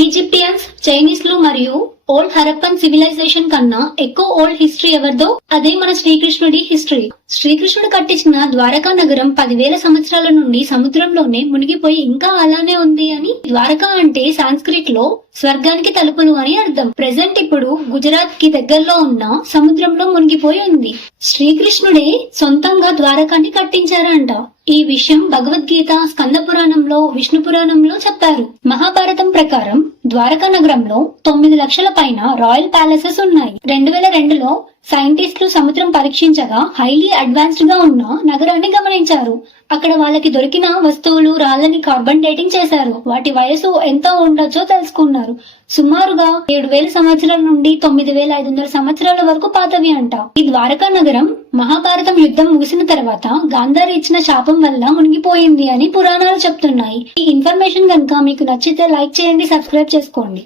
Egyptians, చైనీస్లు మరియు old Harappan civilisation కన్నా ఎక్కువ ఓల్డ్ హిస్టరీ ఎవరిదో అదే మన శ్రీకృష్ణుడి హిస్టరీ. శ్రీకృష్ణుడు కట్టించిన ద్వారకా నగరం 10,000 సంవత్సరాల నుండి సముద్రంలోనే మునిగిపోయి ఇంకా అలానే ఉంది అని. ద్వారకా అంటే సాంస్క్రిట్ లో స్వర్గానికి తలుపులు అని అర్థం. ప్రెసెంట్ ఇప్పుడు గుజరాత్ కి దగ్గరలో ఉన్న సముద్రంలో మునిగిపోయి ఉంది. శ్రీకృష్ణుడే సొంతంగా ద్వారకాన్ని కట్టించారంట. ఈ విషయం భగవద్గీత, స్కంద పురాణంలో, విష్ణు పురాణంలో చెప్పారు. మహాభారతం ప్రకారం ద్వారకా నగరంలో 9 లక్షల పైన రాయల్ ప్యాలెసెస్ ఉన్నాయి. 2002లో సైంటిస్టులు సముద్రం పరీక్షించగా హైలీ అడ్వాన్స్డ్ గా ఉన్న నగరాన్ని గమనించారు. అక్కడ వాళ్ళకి దొరికిన వస్తువులు, రాళ్ళని కార్బన్ డేటింగ్ చేశారు. వాటి వయసు ఎంత ఉండొచ్చో తెలుసుకున్నారు. సుమారుగా 7,000 సంవత్సరాల నుండి 9,500 సంవత్సరాల వరకు పాతవి అంట. ఈ ద్వారకా నగరం మహాభారతం యుద్ధం ముగిసిన తర్వాత గాంధారి ఇచ్చిన శాపం వల్ల మునిగిపోయింది అని పురాణాలు చెప్తున్నాయి. ఈ ఇన్ఫర్మేషన్ కనుక మీకు నచ్చితే లైక్ చేయండి, సబ్స్క్రైబ్ చేసుకోండి.